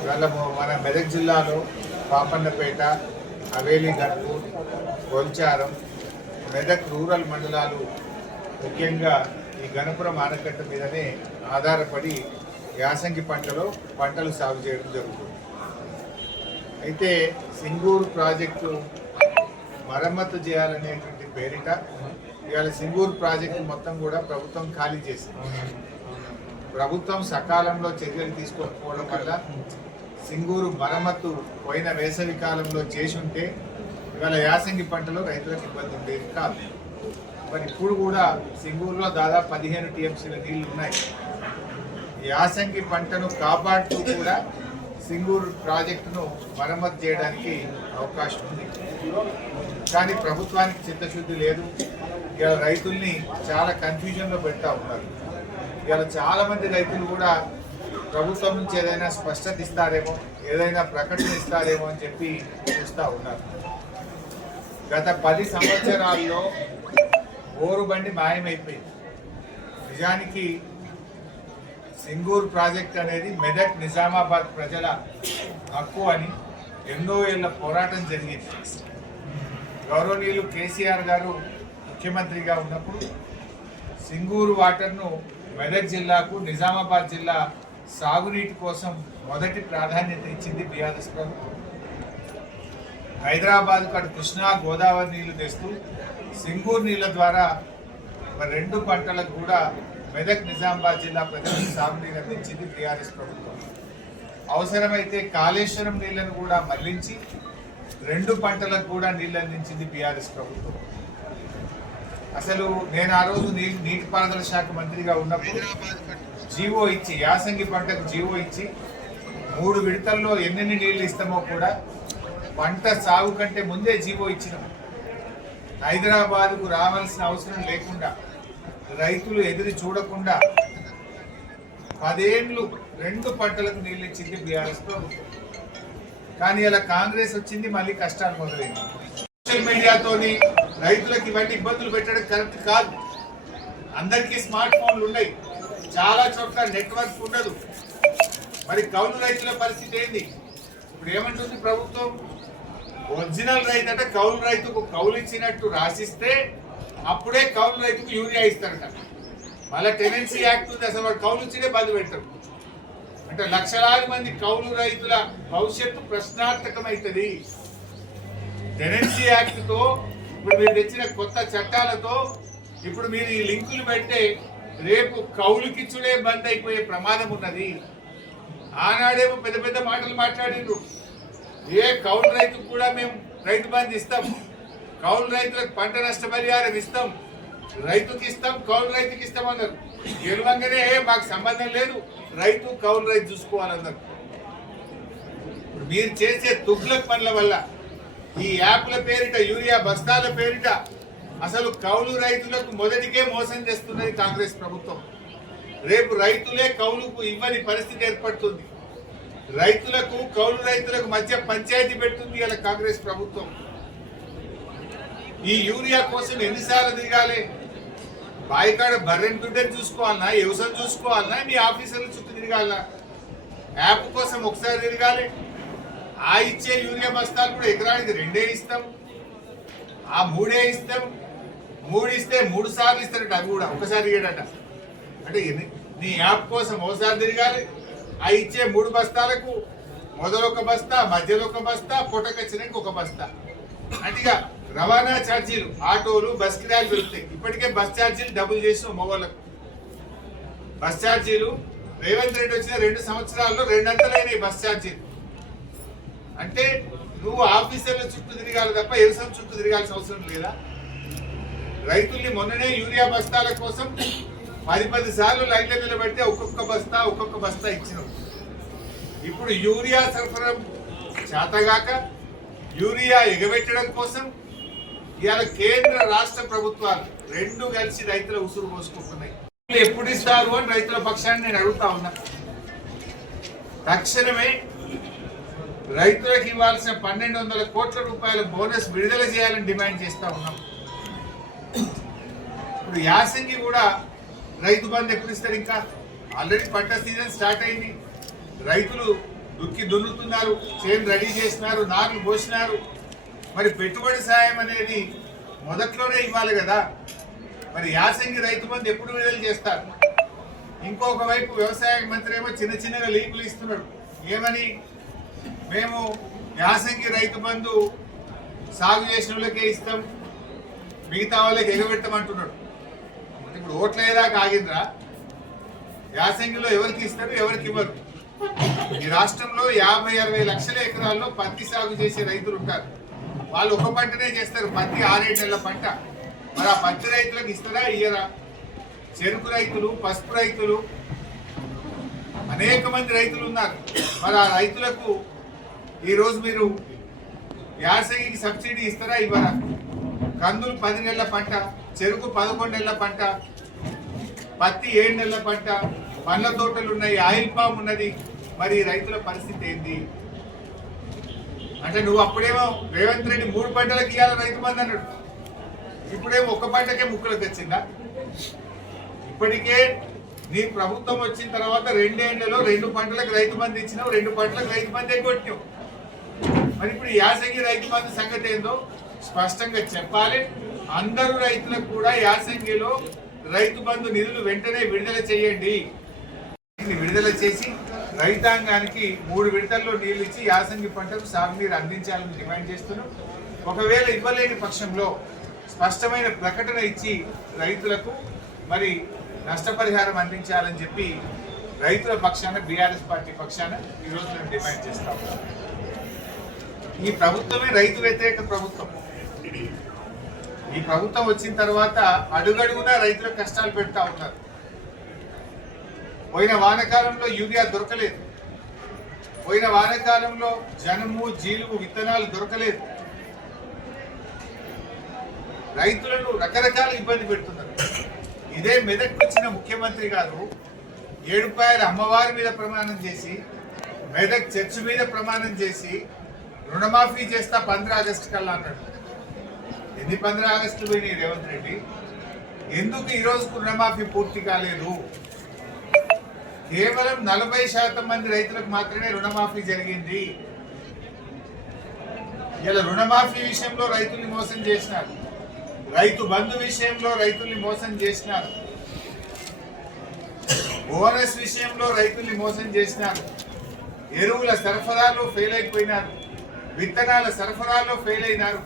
ఇవాళ మన మెదక్ జిల్లాలో పాపన్నపేట, హవేలీ గన్పూర్, గొల్చారం, మెదక్ రూరల్ మండలాలు ముఖ్యంగా ఈ గణపురం ఆనకట్ట మీదనే ఆధారపడి యాసంగి పంటలు సాగు చేయడం జరుగుతుంది. అయితే సింగూరు ప్రాజెక్టు మరమ్మతు చేయాలనేటువంటి పేరిట ఇవాళ సింగూరు ప్రాజెక్టు మొత్తం కూడా ప్రభుత్వం ఖాళీ చేసింది. ప్రభుత్వం సకాలంలో చర్యలు తీసుకోకపోవడం వల్ల సింగూరు మరమ్మతు పోయిన వేసవి కాలంలో చేసి ఉంటే ఇవాళ యాసంగి పంటలో రైతులకు ఇబ్బంది ఉండేది కాదు. మరి ఇప్పుడు కూడా సింగూరులో దాదాపు 15 టీఎంసీల నీళ్లు ఉన్నాయి. యాసంగి పంటను కాపాడుతూ కూడా సింగూరు ప్రాజెక్టును మరమ్మతు చేయడానికి అవకాశం ఉంది. కానీ ప్రభుత్వానికి చిత్తశుద్ధి లేదు. ఇవాళ రైతుల్ని చాలా కన్ఫ్యూజన్లో పెడతా ఉన్నారు. ఇవాళ చాలామంది రైతులు కూడా ప్రభుత్వం నుంచి ఏదైనా స్పష్టత ఇస్తారేమో, ఏదైనా ప్రకటన ఇస్తారేమో అని చెప్పి చూస్తూ ఉన్నారు. గత 10 సంవత్సరాల్లో బోరుబండి మాయమైపోయింది. నిజానికి సింగూరు ప్రాజెక్ట్ అనేది మెదక్ నిజామాబాద్ ప్రజల హక్కు అని ఎన్నో ఏళ్ల పోరాటం జరిగింది. గౌరవనీయులు కేసీఆర్ గారు ముఖ్యమంత్రిగా ఉన్నప్పుడు సింగూరు వాటర్ను మెదక్ జిల్లాకు, నిజామాబాద్ జిల్లా సాగునీటి కోసం మొదటి ప్రాధాన్యత ఇచ్చింది బీఆర్ఎస్ ప్రభుత్వం. హైదరాబాద్ అటు కృష్ణా గోదావరి నీళ్లు తెస్తూ సింగూరు నీళ్ల ద్వారా 2 పంటలకు కూడా మెదక్ నిజామాబాద్ జిల్లా ప్రజలకు సాగునీరు అందించింది బీఆర్ఎస్ ప్రభుత్వం. అవసరమైతే కాళేశ్వరం నీళ్లను కూడా మళ్లించి 2 పంటలకు కూడా నీళ్లు అందించింది బీఆర్ఎస్ ప్రభుత్వం. అసలు నేను ఆ రోజు నీటిపారుదల శాఖ మంత్రిగా ఉన్నప్పుడు జీవో ఇచ్చి, యాసంగి పంటకు జీవో ఇచ్చి 3 విడతల్లో ఎన్నెన్ని నీళ్లు ఇస్తామో కూడా పంట సాగు కంటే ముందే జీవో ఇచ్చినాం. హైదరాబాద్కు రావాల్సిన అవసరం లేకుండా, రైతులు ఎదురు చూడకుండా 10 ఏళ్ళు 2 పంటలకు నీళ్ళు ఇచ్చింది బీఆర్ఎస్ ప్రభుత్వం. కానీ ఇలా కాంగ్రెస్ వచ్చింది, మళ్ళీ కష్టాలు మొదలైంది. సోషల్ మీడియాతోని రైతులకు ఇవన్నీ ఇబ్బందులు పెట్టడం కరెక్ట్ కాదు. అందరికీ స్మార్ట్ ఫోన్లు ఉన్నాయి, చాలా చోట్ల నెట్వర్క్ ఉండదు. మరి కౌలు రైతుల పరిస్థితి ఏంది? ఇప్పుడు ఏమంటుంది ప్రభుత్వం? ఒరిజినల్ రైతు అంటే కౌలు రైతుకు కౌలు ఇచ్చినట్టు రాసిస్తే అప్పుడే కౌలు రైతుకు యూరియా ఇస్తారట. మళ్ళీ టెనెన్సీ యాక్ట్ ఉంది, అసలు వాడు కౌలు ఇచ్చినే బంద్ పెడతారు. అంటే లక్షలాది మంది కౌలు రైతుల భవిష్యత్తు ప్రశ్నార్థకమవుతుంది. టెనెన్సీ యాక్ట్తో ఇప్పుడు మీరు తెచ్చిన కొత్త చట్టాలతో ఇప్పుడు మీరు ఈ లింకులు పెడితే రేపు కౌలుకిచ్చుడే బంద్ అయిపోయే ప్రమాదం ఉన్నది. ఆనాడేమో పెద్ద పెద్ద మాటలు మాట్లాడిండ్రు. ఏ కౌలు రైతుకు కూడా మేము రైతు బంద్ ఇస్తాం, కౌలు రైతులకు పంట నష్టపరిహారం ఇస్తాం, రైతుకి ఇస్తాం, కౌలు రైతుకి ఇస్తాం అన్నారు. గెలవంగానే మాకు సంబంధం లేదు, రైతు కౌలు రైతు చూసుకోవాలన్నారు. ఇప్పుడు మీరు చేసే తుగ్లక్ పనుల వల్ల, ఈ యాప్ల పేరిట, యూరియా బస్తాల పేరిట అసలు కౌలు రైతులకు మొదటికే మోసం చేస్తున్నది కాంగ్రెస్ ప్రభుత్వం. రేపు రైతులే కౌలుకు ఇవ్వని పరిస్థితి ఏర్పడుతుంది. రైతులకు, కౌలు రైతులకు మధ్య పంచాయతీ పెడుతుంది ఇలా కాంగ్రెస్ ప్రభుత్వం. ఈ యూరియా కోసం ఎన్నిసార్లు తిరగాలి? బాయికాడ బర్రెన్ దుడ్డని చూసుకోవాలన్నా, వ్యవసాయం చూసుకోవాలన్నా, మీ ఆఫీసర్ల చుట్టూ తిరగాలన్నా? యాప్ కోసం ఒకసారి తిరగాలి. ఆ ఇచ్చే యూరియా బస్తాలు కూడా ఎకరానికి 2 ఇస్తాం, ఆ 3 ఇస్తాం. 3 ఇస్తే 3 సార్లు ఇస్తారట, అవి కూడా ఒకసారి ఇయ్యడట. అంటే నీ యాప్ కోసం ఒకసారి తిరగాలి. ఆ ఇచ్చే 3 బస్తాలకు మొదలొక బస్తా, మధ్యలో ఒక బస్తా, పొట్టకొచ్చినాక ఒక బస్తా. అంటే రవాణా ఛార్జీలు, ఆటోలు, బస్ కిరాయిలు పెరుగుతాయి. ఇప్పటికే బస్ ఛార్జీలు డబుల్ చేసిన మొగోళ్ళకు. బస్ ఛార్జీలు రేవంత్ రెడ్డి వచ్చిన 2 సంవత్సరాల్లో 2 అంతలైనాయి బస్ ఛార్జీలు. అంటే నువ్వు ఆఫీసర్ల చుట్టూ తిరగాలి తప్ప వ్యవసాయం చుట్టూ తిరగాల్సిన అవసరం లేదా? రైతుల్ని మొన్ననే యూరియా బస్తాల కోసం 10 సార్లు లైన్లో నిలబెడితే ఒక్కొక్క బస్తా ఇచ్చినాం. ఇప్పుడు యూరియా సరఫరా చేతగాక యూరియా ఎగబెట్టడం కోసం ఇవాళ కేంద్ర రాష్ట్ర ప్రభుత్వాలు 2 కలిసి రైతుల ఉసురు పోసుకుంటున్నాయి. ఎప్పుడు ఇస్తారు అని రైతుల పక్షాన్ని నేను అడుగుతా ఉన్నా. తక్షణమే రైతులకు ఇవ్వాల్సిన 1200 కోట్ల రూపాయల బోనస్ విడుదల చేయాలని డిమాండ్ చేస్తా ఉన్నాం. ఇప్పుడు యాసంగి కూడా రైతు బంధు ఎప్పుడు ఇస్తారు? ఇంకా ఆల్రెడీ పంట సీజన్ స్టార్ట్ అయింది. రైతులు దున్నుతున్నారు, చేను రెడీ చేసినారు, నార్లు పోసినారు. మరి పెట్టుబడి సాయం అనేది మొదట్లోనే ఇవ్వాలి కదా. మరి యాసంగి రైతు బంధు ఎప్పుడు విడుదల చేస్తారు? ఇంకొక వైపు వ్యవసాయ మంత్రి ఏమో చిన్నగా లీకులు ఇస్తున్నాడు. ఏమని? మేము యాసంగి రైతు బంధు సాగు చేసిన వాళ్ళకే ఇస్తాం, మిగతా వాళ్ళకి ఎగబెట్టమంటున్నాడు. ఇప్పుడు ఓట్ల ఏదాకా ఆగింద్రా? యాసంగిలో ఎవరికి ఇస్తారు, ఎవరికి ఇవ్వరు? ఈ రాష్ట్రంలో 50-60 లక్షల ఎకరాల్లో పత్తి సాగు చేసే రైతులు ఉంటారు. వాళ్ళు ఒక పంటనే చేస్తారు, పత్తి 6-7 నెలల పంట. మరి ఆ పత్తి రైతులకు ఇస్తారా, ఇయ్యరా? చెరుకు రైతులు, పసుపు రైతులు, అనేక మంది రైతులు ఉన్నారు. మరి ఆ రైతులకు ఈరోజు మీరు యాసంగికి సబ్సిడీ ఇస్తారా, ఇవ్వరా? కందులు 10 నెలల పంట, చెరుకు 11 నెలల పంట, పత్తి 7 నెలల పంట, పండ్ల తోటలు ఉన్నాయి, ఆయిల్ పామ్ ఉన్నది. మరి రైతుల పరిస్థితి ఏంది? అంటే నువ్వు అప్పుడేమో రేవంత్ రెడ్డి 3 పంటలకు ఇవ్వాలి రైతు బంధు అన్నాడు, ఇప్పుడేమో ఒక్క పంటకే ముక్కులకు వచ్చిందా? ఇప్పటికే నీ ప్రభుత్వం వచ్చిన తర్వాత 2 ఏళ్లలో 2 పంటలకు రైతు బంధు ఇచ్చినావు, 2 పంటలకు రైతు బంధు ఎగ్గొట్టినావు. మరి ఇప్పుడు యాసంగి రైతు బంధు సంగతి ఏందో స్పష్టంగా చెప్పాలి. అందరూ రైతులకు కూడా యాసంగిలో రైతు బంధు నిధులు వెంటనే విడుదల చేయండి. విడుదల చేసి రైతాంగానికి 3 విడతల్లో నీళ్లు ఇచ్చి యాసంగి పంటకు సాగునీరు అందించాలని డిమాండ్ చేస్తున్నాం. ఒకవేళ ఇవ్వలేని పక్షంలో స్పష్టమైన ప్రకటన ఇచ్చి రైతులకు మరి నష్టపరిహారం అందించాలని చెప్పి రైతుల పక్షాన, బీఆర్ఎస్ పార్టీ పక్షాన ఈరోజు మేము డిమాండ్ చేస్తాం. ఈ ప్రభుత్వమే రైతు వ్యతిరేక ప్రభుత్వం. ఈ ప్రభుత్వం వచ్చిన తర్వాత అడుగడుగునా రైతుల కష్టాలు పెడతా ఉన్నారు. పోయిన వానకాలంలో యూరియా దొరకలేదు, పోయిన వానకాలంలో జనుము, జీలుగు విత్తనాలు దొరకలేదు. రైతులను రకరకాల ఇబ్బంది పెడుతున్నారు. ఇదే మెదక్ వచ్చిన ముఖ్యమంత్రి గారు ఏడుపాయల అమ్మవారి మీద ప్రమాణం చేసి, మెదక్ చర్చ్ మీద ప్రమాణం చేసి రుణమాఫీ చేస్తా 15 ఆగస్టు కల్లా అన్నాడు. ఎన్ని 15 ఆగస్టు పోయినాయి రేవంత్ రెడ్డి? ఎందుకు ఈ రోజుకు రుణమాఫీ పూర్తి కాలేదు? కేవలం 40% మంది రైతులకు మాత్రమే రుణమాఫీ జరిగింది. ఇలా రుణమాఫీ విషయంలో రైతుల్ని మోసం చేసినారు, రైతు బంధు విషయంలో రైతుల్ని మోసం చేసినారు, బోనస్ విషయంలో రైతుల్ని మోసం చేసినారు, ఎరువుల సరఫరాలో ఫెయిల్ అయిపోయినారు, విత్తనాల సరఫరాలో ఫెయిల్ అయినారు,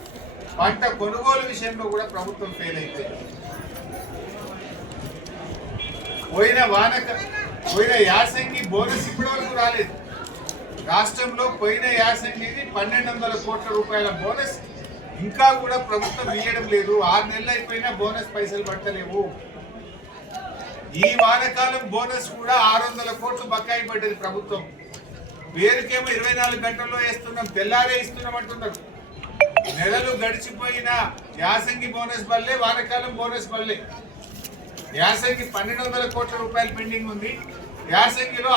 పంట కొనుగోలు విషయంలో కూడా ప్రభుత్వం ఫెయిల్ అయిపోయింది. పోయిన యాసంగి బోనస్ ఇప్పటి వరకు రాలేదు. రాష్ట్రంలో పోయిన యాసంగికి 1200 కోట్ల రూపాయల బోనస్ ఇంకా కూడా ప్రభుత్వం ఇవ్వడం లేదు. 6 నెలలు అయిపోయినా బోనస్ పైసలు పట్టలేవు. ఈ వానకాలం బోనస్ కూడా 600 కోట్లు బకాయి పడ్డది ప్రభుత్వం. పేరుకేమో 24 గంటల్లో వేస్తున్నాం, తెల్లారే ఇస్తున్నాం అంటున్నారు. నెలలు గడిచిపోయిన యాసంగి బోనస్ బల్లే, వానకాలం బోనస్ బల్లే. యాసంగి 1200 కోట్ల రూపాయలు పెండింగ్ ఉంది, యాసంగిలో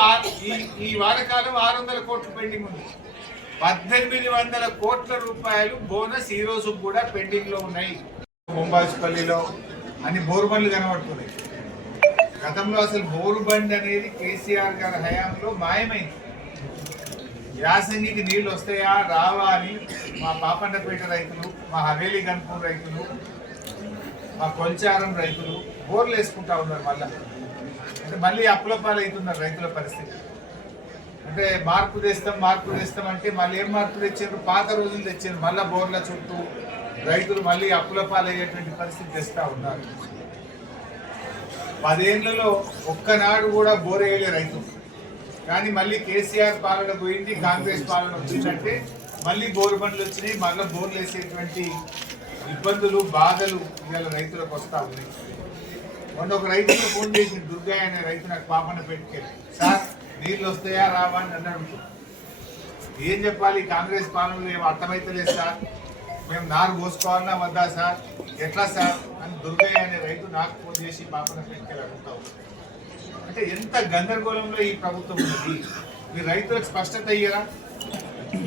ఈ వానకాలం 600 కోట్లు పెండింగ్ ఉంది. 1800 కోట్ల రూపాయలు బోనస్ ఈ రోజు కూడా పెండింగ్ లో ఉన్నాయి. బొంబాయిపల్లిలో అన్ని బోరు బండ్లు కనబడుతున్నాయి. గతంలో అసలు బోరు బండి అనేది కేసీఆర్ గారి హయాంలో మాయమైంది. యాసంగికి నీళ్లు వస్తాయా రావా అని మా పాపండపేట రైతులు, మా హవేలీ గన్పూర్ రైతులు, మా కొల్చారం రైతులు బోర్లు వేసుకుంటా ఉన్నారు. మళ్ళీ అప్పులపాలు అవుతున్నారు రైతుల పరిస్థితి. అంటే మార్పు తెస్తాం అంటే మళ్ళీ ఏం మార్పు తెచ్చారు? పాత రోజులు తెచ్చారు. మళ్ళీ బోర్ల చుట్టూ రైతులు మళ్ళీ అప్పులపాలు అయ్యేటువంటి పరిస్థితి తెస్తా ఉన్నారు. 10 ఏళ్లలో ఒక్కనాడు కూడా బోర్ వేయలే రైతులు. కానీ మళ్ళీ కేసీఆర్ పాలన పోయింది, కాంగ్రెస్ పాలన వచ్చిందంటే మళ్ళీ బోరు బండ్లు వచ్చినాయి. మళ్ళీ బోర్లు వేసేటువంటి ఇబ్బందులు, బాధలు ఇవాళ రైతులకు వస్తూ ఉన్నాయి. మొన్న ఒక రైతుకు ఫోన్ చేసి, దుర్గయ్య అనే రైతు నాకు పాపన పెట్టుకెళ్ళి, సార్ నీళ్ళు వస్తాయా రావా అని అన్నాడు. ఏం చెప్పాలి? కాంగ్రెస్ పాలనలో ఏమో అర్థమైతలేదు సార్, మేము నారు పోసుకోవాలన్నా వద్దా సార్, ఎట్లా సార్ అని దుర్గయ్య అనే రైతు నాకు ఫోన్ చేసి పాపన పెట్టుకెళ్ళి అడుగుతావు. అంటే ఎంత గందరగోళంలో ఈ ప్రభుత్వం ఉన్నది. మీరు రైతులకు స్పష్టత అయ్యారా?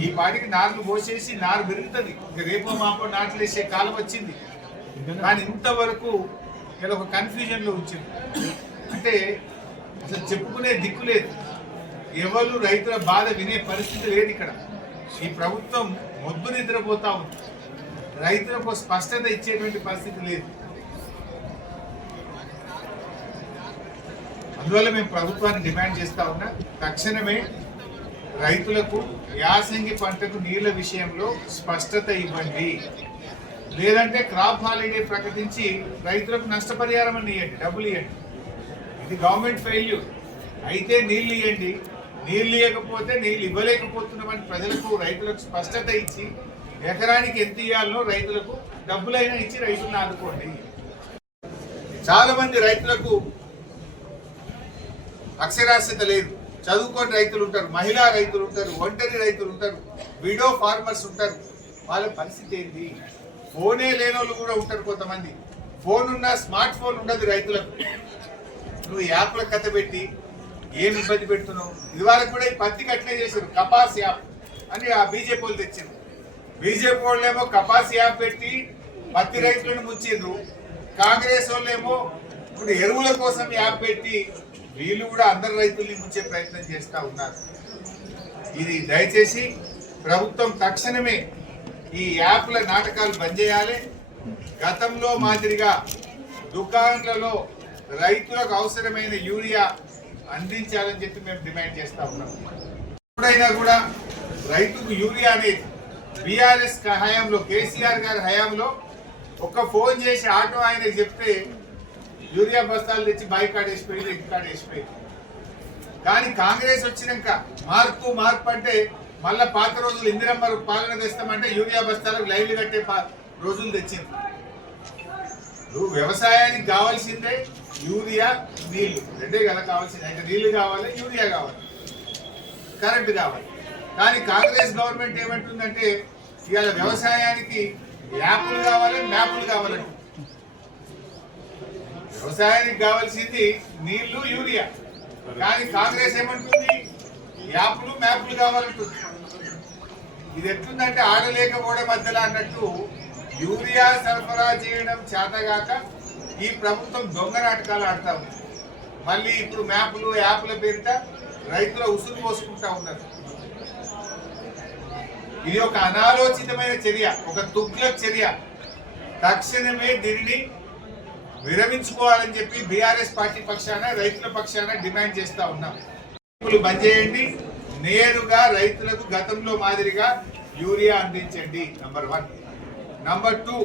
ఈ పాటికి నార్లు పోసేసి నారు పెరుగుతుంది, ఇక రేపో మాపో నాట్లు వేసే కాలం వచ్చింది. కానీ ఇంతవరకు ఇలా ఒక కన్ఫ్యూజన్లో ఉంచింది. అంటే అసలు చెప్పుకునే దిక్కు లేదు. ఎవరు రైతుల బాధ వినే పరిస్థితి లేదు. ఇక్కడ ఈ ప్రభుత్వం మొద్దు నిద్రపోతా ఉంది. రైతులకు స్పష్టత ఇచ్చేటువంటి పరిస్థితి లేదు. అందువల్ల మేము ప్రభుత్వాన్ని డిమాండ్ చేస్తా ఉన్నా, తక్షణమే రైతులకు యాసంగి పంటకు నీళ్ల విషయంలో స్పష్టత ఇవ్వండి. లేదంటే క్రాప్ హాలిడే ప్రకటించి రైతులకు నష్టపరిహారం అని ఇవ్వండి, డబ్బులు ఇవ్వండి. ఇది గవర్నమెంట్ ఫెయిల్యూర్. అయితే నీళ్లు ఇవ్వండి, నీళ్లు ఇవ్వకపోతే నీళ్లు ఇవ్వలేకపోతున్నామని ప్రజలకు రైతులకు స్పష్టత ఇచ్చి ఎకరానికి ఎంత ఇవ్వాలనో రైతులకు డబ్బులైనా ఇచ్చి రైతులను ఆదుకోండి. చాలా మంది రైతులకు అక్షరాస్యత లేదు. చదువుకోని రైతులు ఉంటారు, మహిళా రైతులు ఉంటారు, ఒంటరి రైతులు ఉంటారు, విడో ఫార్మర్స్ ఉంటారు. వాళ్ళ పరిస్థితి ఏంటి? ఫోనే లేనోళ్ళు కూడా ఉంటారు. కొంతమంది ఫోన్ ఉన్నా స్మార్ట్ ఫోన్ ఉండదు రైతులకు. నువ్వు యాప్ల కథ పెట్టి ఏం ఇబ్బంది పెడుతున్నావు? ఇదివరకు కూడా ఈ పత్తికి అట్లే చేశారు, కపాస్ యాప్ అని ఆ బీజేపీ వాళ్ళు తెచ్చారు. బీజేపీ వాళ్ళేమో కపాస్ యాప్ పెట్టి పత్తి రైతులను ముంచిండ్రు. కాంగ్రెస్ వాళ్ళేమో ఇప్పుడు ఎరువుల కోసం యాప్ పెట్టి వీళ్ళు కూడా అందరు రైతుల్ని ముంచే ప్రయత్నం చేస్తూ ఉన్నారు. ఇది దయచేసి ప్రభుత్వం తక్షణమే ఈ యాప్ల నాటకాలు బంద్ చేయాలి. గతంలో మాదిరిగా దుకాణాలలో రైతులకు అవసరమైన యూరియా అందించాలని చెప్పి మేము డిమాండ్ చేస్తా ఉన్నాం. ఎప్పుడైనా కూడా రైతుకు యూరియా అనేది బీఆర్ఎస్ హయాంలో, కేసీఆర్ గారి హయాంలో ఒక ఫోన్ చేసి ఆటో ఆయనకి చెప్తే యూరియా బస్తాలు తెచ్చి బాయికాడ్ వేసిపోయింది, ఇంటికాడ వేసిపోయింది. కానీ కాంగ్రెస్ వచ్చినాక మార్పు అంటే మళ్ళా పాత రోజులు ఇందిరమ్మ పాలన తెస్తామంటే యూరియా బస్తాలకు లైన్లు కట్టే రోజులు తెచ్చింది. వ్యవసాయానికి కావాల్సిందే యూరియా, నీళ్లు, రెండే కదా కావాల్సింది. అంటే నీళ్లు కావాలి, యూరియా కావాలి, కరెంటు కావాలి. కానీ కాంగ్రెస్ గవర్నమెంట్ ఏమంటుందంటే ఇవాళ వ్యవసాయానికి యాప్లు కావాలి, మ్యాప్లు కావాలంటే. వ్యవసాయానికి కావాల్సింది నీళ్లు, యూరియా. కానీ కాంగ్రెస్ ఏమంటుంది? యాప్లు, మ్యాప్లు కావాలంటుంది. ఇది ఎట్లుందంటే ఆడలేకపోవడం మధ్యలో అన్నట్టు యూరియా సరఫరా చేయడం చేతగాక ఈ ప్రభుత్వం దొంగ నాటకాలు ఆడుతూ ఉంది. మళ్ళీ ఇప్పుడు మ్యాప్లు, యాప్ల పేరిట రైతుల ఉసురు పోసుకుంటా ఉన్నారు. ఇది ఒక అనాలోచితమైన చర్య, ఒక తుగ్లక్ చర్య. తక్షణమే దీనిని విరమించుకోవాలని చెప్పి బీఆర్ఎస్ పార్టీ పక్షాన, రైతుల పక్షాన డిమాండ్ చేస్తా ఉన్నాం. బంద్ చేయండి, నేరుగా రైతులకు గతంలో మాదిరిగా యూరియా అందించండి. నంబర్ 1. నంబర్ 2,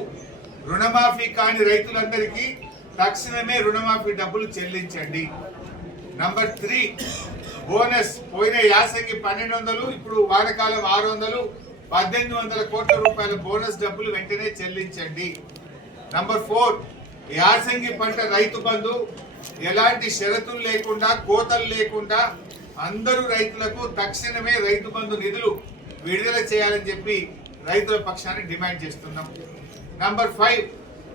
రుణమాఫీ కాని రైతులందరికీ తక్షణమే రుణమాఫీ డబ్బులు చెల్లించండి. Number 3, bonus. పోయిన యాసంగి 1200, ఇప్పుడు వానకాలం 600, 1800 కోట్ల రూపాయల బోనస్ డబ్బులు వెంటనే చెల్లించండి. నంబర్ 4, యాసంగి పంట రైతు బంధు ఎలాంటి షరతులు లేకుండా, కోతలు లేకుండా అందరూ రైతులకు తక్షణమే రైతు బంధు నిధులు విడుదల చేయాలని చెప్పి రైతుల పక్షాన్ని డిమాండ్ చేస్తున్నాం. నంబర్ 5,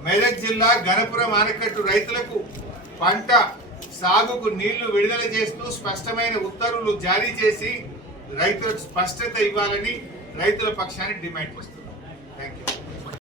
మెదక్ జిల్లా గణపురం ఆనకట్టు రైతులకు పంట సాగుకు నీళ్లు విడుదల చేస్తూ స్పష్టమైన ఉత్తర్వులు జారీ చేసి రైతులకు స్పష్టత ఇవ్వాలని రైతుల పక్షాన్ని డిమాండ్ చేస్తున్నాం. Thank you.